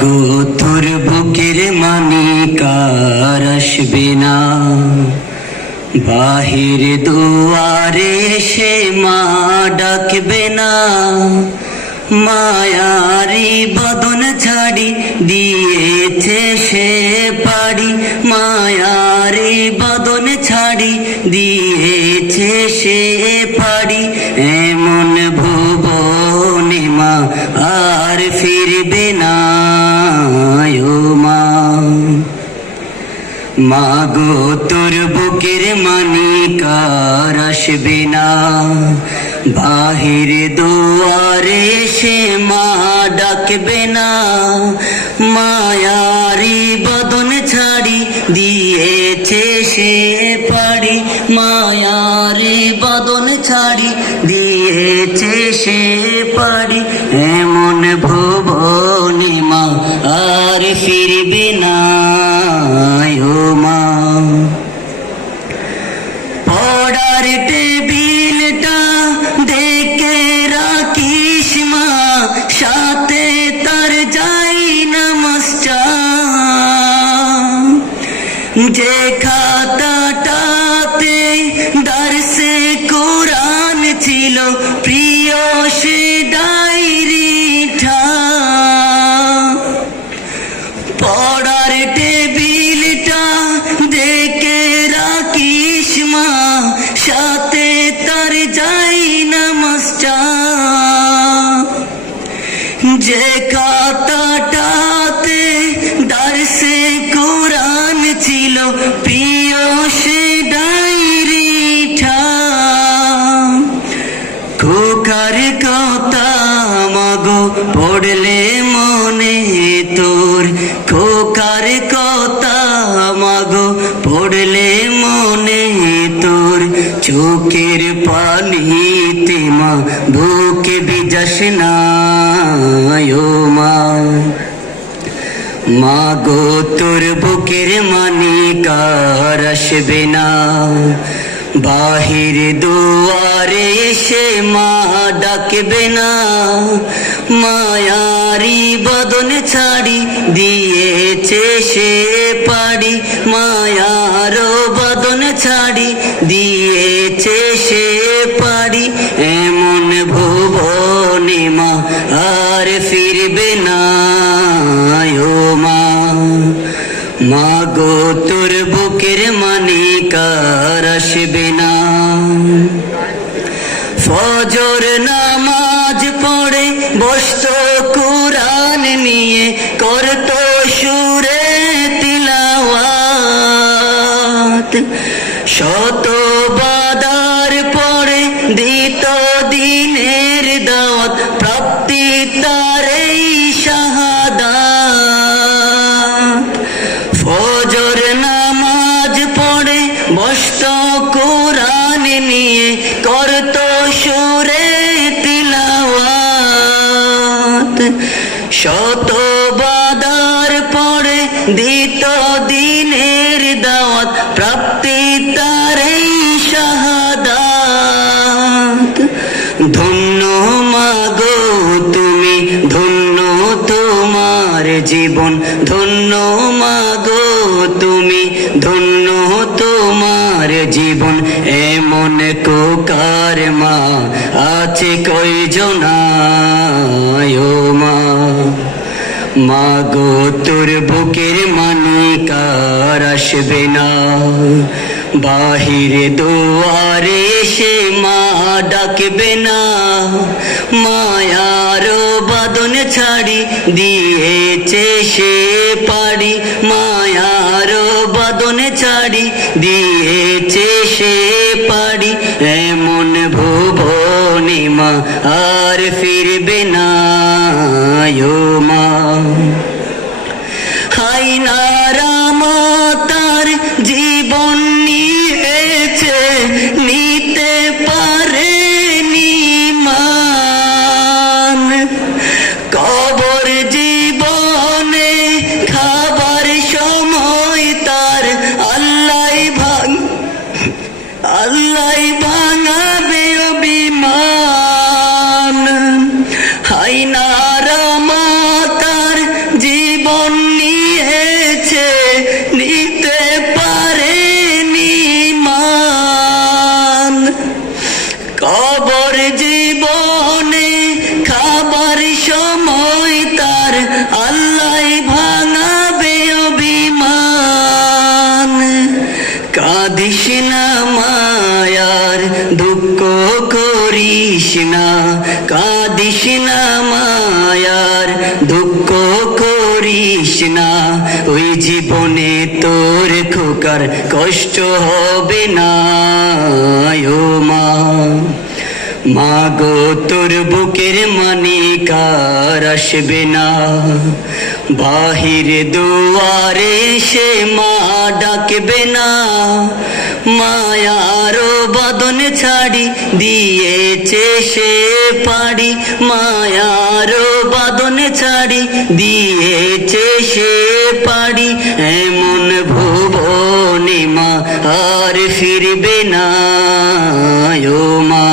মাগো তোর বুকের মানিকার আসবে না বাহির দুয়ারে সে মা ডাকবে না মায়ারি বদন ছাড়ি দিয়েছে সে পাড়ি মায়ারি বদন ছাড়ি দিয়েছে সে পাড়ি মাগো, তোর বুকের মানিকার আসবে না। বাহির দুয়ারে সে মা ডাকবে না। মায়ারি বদন ছাড়ি, দিয়েছে সে পাড়ি। মায়ারি বদন ছাড়ি, দিয়েছে সে পাড়ি। যে খাতাটাতে দার্সে কোরআন ছিল প্রিয় সে ডায়েরিটা পড়ার টেবিলটা দেখে রাখিস মা সাথে তার যাই নমস্কার যে খাতাটাতে দার্সে প্রিয় সে ডায়েরিটা খোকার কথা মাগো পড়লে মনে তোর। খোকার কথা মাগো পড়লে মনে তোর। চোখের পানিতে মা বুকে বিজাস না, ও মা। মাগো তোর বুকের মানিকার আসবে না। বাহির দুয়ারে এসে মা ডাকবে না। মায়ারি বদন ছাড়ি দিয়েছে সে পাড়ি। মায়ার বদন ছাড়ি দিয়েছে সে পাড়ি ফজর নামাজ পড়ে বসত কুরান নিয়ে করত সুরে তিলাওয়াত। শত বাদার পড়ে দিত দিনের শত বাদার পরে দিত দিনের দাওয়াত, প্রাপ্তি তারে শাহাদাত। ধন্য মাগো তুমি, ধন্য তোমার জীবন, ধন্য তোমার জীবন এমন কোকার মা? আছে কয়জনা ও মা? মাগো তোর বুকের মানিকার আসবে না। বাহিরে দুয়ারে সে মা ডাকবে না। মায়ার বাদন ছাড়ি দিয়েছে সে পাড়ি। মায়ার বাদন চারি দিয়েছে সে পারি এমন ভুবনে মা আর ফিরবে না মা। হাই নারাম আল্লাহ ভাঙাবে দুঃখ করিস না কাঁদিস না মায়ার দুঃখ করিস না ওই জীবনে তোর খোকার কষ্ট হবে না ও মা মাগো তোর বুকের মানি কার আসবে না বাহির দুয়ারে সে মা ডাকবে না। মায়ারো বাদন ছাড়ি, দিয়েছে সে পাড়ি। মায়ারো বাদন ছাড়ি, দিয়েছে সে পাড়ি। এমন ভুবনে মা আর ফিরবে না। ও মা